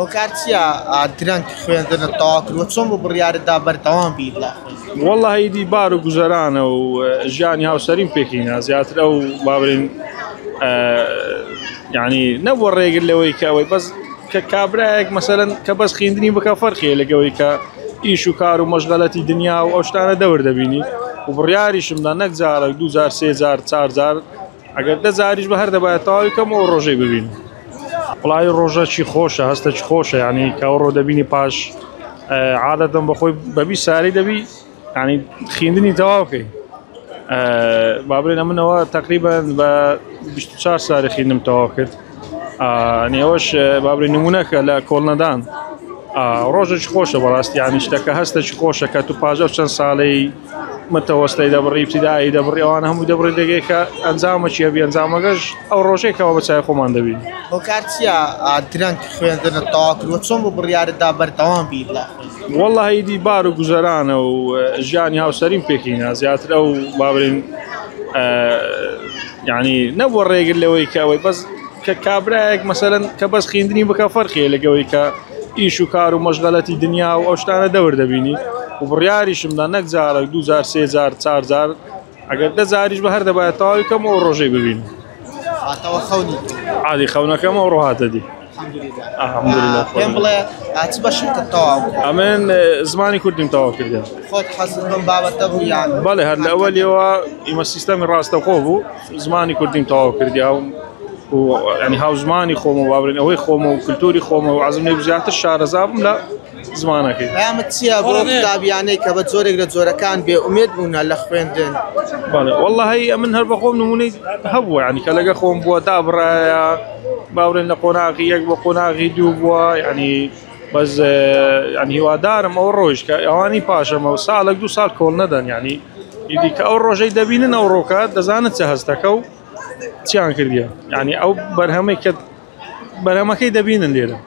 هۆکارچیە درەنگ خوێندنە تەواو چۆن بۆ بڕیارتدا بەردەوام بیت لە والله هیدی بار و گوزەرانە و ژیانی هاوسەریم پێکەینە زیاتر ئەو باورین ینی نەبووە ڕێگر لەوەی کە ئەوەی بەس کە کابراایەک مەسەرەن کە بەس خوێندنی بکە فەرقیە لەگەوەی کە ئیش و کار و مەشغەلەتی دنیا و ئەو شتانە دەور دەبینی و بڕیاریشمدا نەک جارێک 2000 3000 4000 ئەگەر 10 زاریش بە هەر دەبایە تەواوی کەمەوە ڕۆژەی ببین وڵی ڕۆژە چی خۆشە هەستە چ خۆشە ینی کە ڕۆ دەبینی پاش عادەتەن بەخۆی بەبی ساری دەبی ینی خوێندنی تەواوکەی بابرێنە منەوە تقریبان بە 24 ساری خوێندنم تەواو کرد نێوەش بابرێ نمونەکە لە کۆڵنەدان ڕۆژێک خۆشە بەڕاستی ینی شتەکە هەستە چ خۆشە کە تو پاژە چەند ساڵەی متەوەستەی دەبڕی ابتدایی دەبڕی ئەوانە هەموو دەبڕی دەگەیکە ئەنجامە چیە بێ ئەنجامەکەش ئەو ڕۆژێکەوە بە چای خۆمان دەبین هۆکارچیە درەنگ خوێندنە تەواو چۆن بۆ بڕیارتدا بەردەوام بیت لە والله هیدی بار و گوزەرانە و ژیانی هاوسەریم پێکەینە زیاتر ئەو باورین ینی نەبووە ڕێگر لەوەی کە ئەوەی بەس کە کابراایەک مەسەرەن کە بەس خوێندنی بکە فەرقیە لەگەوەی کە ئیش و کار و مەشغەلەتی دنیا و ئەو شتانە دەور دەبینی و بڕیاریشمدا نەک جارێک 2000 3000 4000 ئەگەر 10 زاریش بە هەر دەبایە تەواوی کەمەوە ڕۆژەی ببین عادی خەونەکەمەوە ڕۆهاتە دی پێم بڵێ چ بەشتە تەواو ئەمن زمانی کوردیم تەواو کردێن خۆت حەزت بم بابەتە بوویان بەڵێ هەر لە ئەوەلیەوە ئیمە سیستەمی ڕاستەخۆ بوو زمانی کوردیم تەواو کردیا و ینی هاو زمانی خۆم و بابرین ئەوەی خۆمە و کللتوری خۆمە و عزم لێ زیاتر شارەزابم لە زمانەکەی ئەمە چییە بۆ کتابیانەی کە بە جۆرێک لە جۆرەکان بێ ئومێد بوونە لە خوێندن والله هەی ئەمن هەر بە خۆم نمونەی هەبووە ینی کە لەگە خۆم بووە دابڕایە باورێن لە قۆناغی یەک بە قۆناغی دوو بووە ینی بەس ینی هیوادارم ئەو ڕۆژ کە ئەوانی پاشەمە و ساڵێک 2 ساڵ کۆڵ نەدەن ینی ئیدی کە ئەو ڕۆژەی دەبینن ئەو ڕۆکە دەزانن چه هەستەکە و چیان کردیە ینی ئەو بەرهەمەی کە بەرهەمەکەی دەبینن لێرە